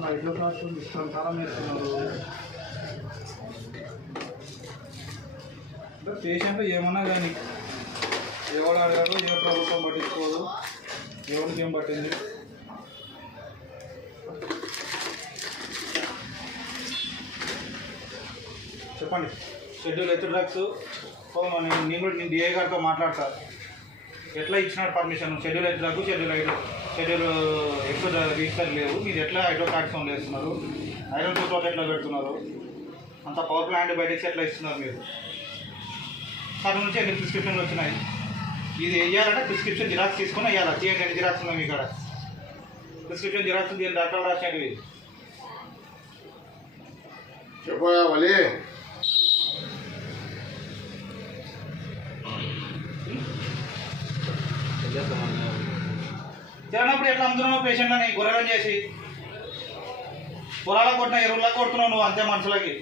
లైట్లో cost discount చాలా వేస్తున్నారు. అంటే పేషెంట్ ఏమన్నా కానీ ఎవరు అడిగారు, ఏ ప్రభుత్వం పట్టించుకోదు, ఎవరికి ఏం పట్టింది. చెప్పండి. షెడ్యూల్ ఎత్తు డ్రగ్స్ నేను కూడా నేను డిఐ గారితో మాట్లాడతా. ఎట్లా ఇచ్చినాడు పర్మిషన్? షెడ్యూల్ ఎత్తు డ్రగ్, షెడ్యూల్ ఎక్స్ రిజిస్టర్ లేవు, మీరు ఎట్లా హైడ్రోకాక్సోన్ వేస్తున్నారు, ఐరన్ సూట్ ఎట్లా పెడుతున్నారు, అంత పవర్ఫుల్ యాంటీబయాటిక్స్ ఎట్లా ఇస్తున్నారు మీరు? సార్ నుంచి ఎన్ని ప్రిస్క్రిప్షన్లు వచ్చినాయి? ఇది వేయాలంటే ప్రిస్క్రిప్షన్ జిరాక్స్ తీసుకొని వేయాలి. తీయండి, ఎన్ని జిరాక్స్ ఉన్నాయి మీ కాడ? ప్రిస్క్రిప్షన్ జిరాక్స్ దీని డాక్టర్లు రాసేటివి చెప్పయా వలి. తినప్పుడు ఎట్లా అమ్ముతున్నావు పేషెంట్లని? గొర్రెలను చేసి పొలాలకు కొట్టిన ఎరువులా కొడుతున్నావు నువ్వు, అంతే మనుషులకి.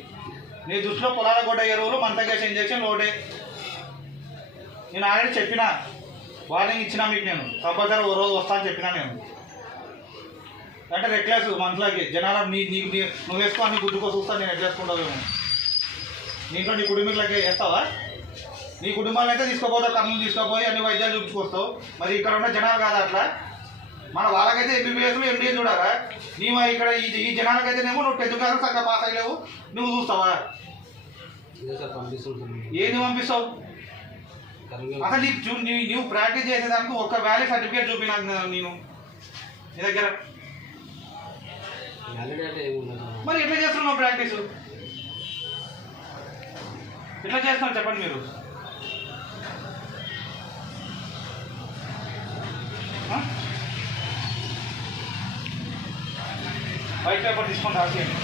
నీ దృష్టిలో పొలాలకు కొట్టే ఎరువులు మంతకేసే ఇంజక్షన్ లోడే. నేను ఆల్రెడీ చెప్పినా, వార్నింగ్ ఇచ్చినా మీకు. నేను కంపల్సరీ ఓ రోజు వస్తా అని చెప్పినా. నేను అంటే రెక్లెస్ మనుషులకి, జనాలు నువ్వు వేసుకో అని గుడ్డుకో చూస్తాను నేను ఎట్లా వేసుకుంటావు. నీంట్లో నీ కుటుంబీకులకి వేస్తావా? నీ కుటుంబాలను అయితే తీసుకోపోతావు, కర్నూలు తీసుకోపోయి అన్ని వైద్యాలు చూపించుకొస్తావు. మరి ఇక్కడ ఉన్న జనాలు కాదా అట్లా? మన వాళ్ళకైతే ఎంబీబీఎస్లు ఎండిఎస్ చూడాలా? నీవు ఇక్కడ ఈ జనాలకైతేనేమో నువ్వు 10th క్లాస్ చక్కగా పాస్ అయ్యలేవు, నువ్వు చూస్తావా? ఏది పంపిస్తావు? అసలు నువ్వు ప్రాక్టీస్ చేసేదానికి ఒక వ్యాలిడ్ సర్టిఫికేట్ చూపినా నేను నీ దగ్గర. మరి ఎట్లా చేస్తున్నావు ప్రాక్టీసు? ఎట్లా చేస్తున్నావు చెప్పండి మీరు? వైట్ పేపర్ తీసుకొని రాసేయండి.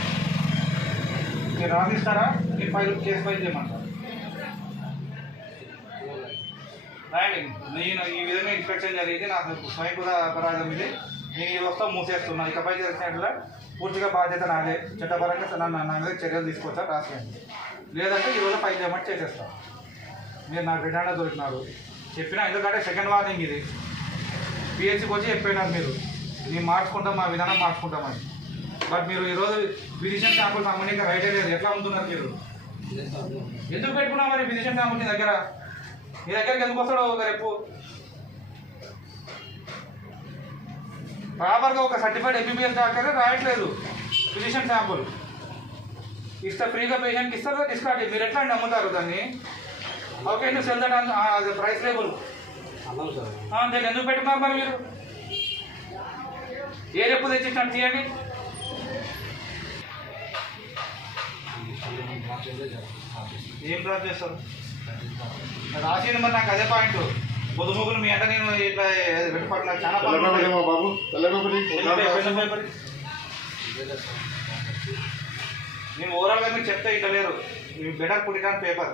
మీరు రాసిస్తారా? మీరు కేసు ఫైల్ చేయమంటారా? రాయండి. నేను ఈ విధంగా ఇన్స్పెక్షన్ జరిగింది, నాకు స్వయంకృత అపరాధం ఇది, నేను ఈ వస్తా మూసేస్తున్నా, ఇకపై చేసినట్ల పూర్తిగా బాధ్యత నాదే, చట్టపరంగా నా మీద చర్యలు తీసుకొచ్చా రాసేయండి. లేదంటే ఈరోజు ఫైల్ చేయమంటే చేసేస్తాను. మీరు నాకు రిటర్న్లో దొరికినారు చెప్పినా, ఎందుకంటే సెకండ్ వార్నింగ్ ఇది. పిహెచ్సికి వచ్చి చెప్పినారు మీరు, మేము మార్చుకుంటాం, మా విధానం మార్చుకుంటామని. బట్ మీరు ఈరోజు ఫిజిషియన్ శాంపుల్ సంబంధించి రైటే లేదు. ఎట్లా అమ్ముతున్నారు మీరు? ఎందుకు పెట్టుకున్నావు మరి ఫిజిషియన్ శాంపుల్ నీ దగ్గర? నీ దగ్గరికి ఎందుకు వస్తాడు రేపు? ప్రాపర్గా ఒక సర్టిఫైడ్ ఎంబీబీఎస్ డాక్టర్ రాయట్లేదు ఫిజిషియన్ శాంపుల్. ఇస్తే ఫ్రీగా పేషెంట్కి ఇస్తారు, డిస్కార్డ్. మీరు ఎట్లా అండి అమ్ముతారు దాన్ని? ఓకే, నువ్వు సెల్ దట్ అది ప్రైస్ లేబుల్ దాన్ని ఎందుకు పెట్టుకున్నారు మరి మీరు? ఏ రేపు తెచ్చిస్తాను తీయండి. ఏం డ్రాప్ చేస్తారు? రాసేది మరి నాకు అదే పాయింట్. పొద్దుముగ్గులు మీ అంటే నేను ఇట్లా పెట్టుకోవట్లా చాలా బాబు. నేను ఓవరాల్గా మీరు చెప్తే ఇట్లా లేరు. Better put it on paper.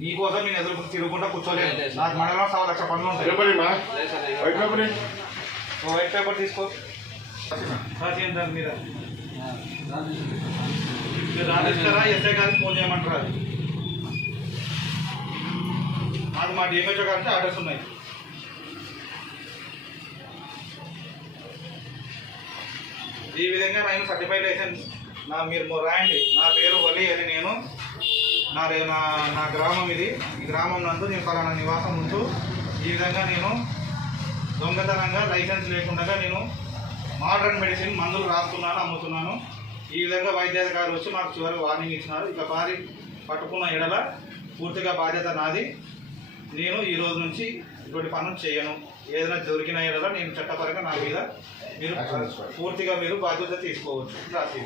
నీకోసం నేను ఎదురు తిరుగుకుంటా కూర్చోలేదు. నాకు మండలంలో 1,00,000 పనులు ఉంటాయి. వైట్ పేపర్ తీసుకో, రాసేయండి దాని మీద. మీరు రాసిస్తారా? ఎస్ఐ గారికి ఫోన్ చేయమంటారా? నాకు మా డిఎంహెచ్ఓ గారికి ఆర్డర్స్ ఉన్నాయి. ఈ విధంగా నేను సర్టిఫైడ్ లైసెన్స్ మీరు రాయండి. నా పేరు వలి అని, నేను నా గ్రామం ఇది. ఈ గ్రామం నందు నేను పలానా నివాసం ఉంటూ ఈ విధంగా నేను దొంగతనంగా లైసెన్స్ లేకుండా నేను మోడర్న్ మెడిసిన్ మందులు రాస్తున్నాను, అమ్ముతున్నాను. ఈ విధంగా వైద్యాధికారులు వచ్చి మాకు చివరి వార్నింగ్ ఇచ్చినారు. ఇక వారి పట్టుకున్న ఎడల పూర్తిగా బాధ్యత నాది. నేను ఈ రోజు నుంచి ఇటువంటి పనులు చేయను. ఏదైనా దొరికిన ఎడల నేను చట్టపరంగా నా మీద మీరు పూర్తిగా మీరు బాధ్యత తీసుకోవచ్చు. రాసి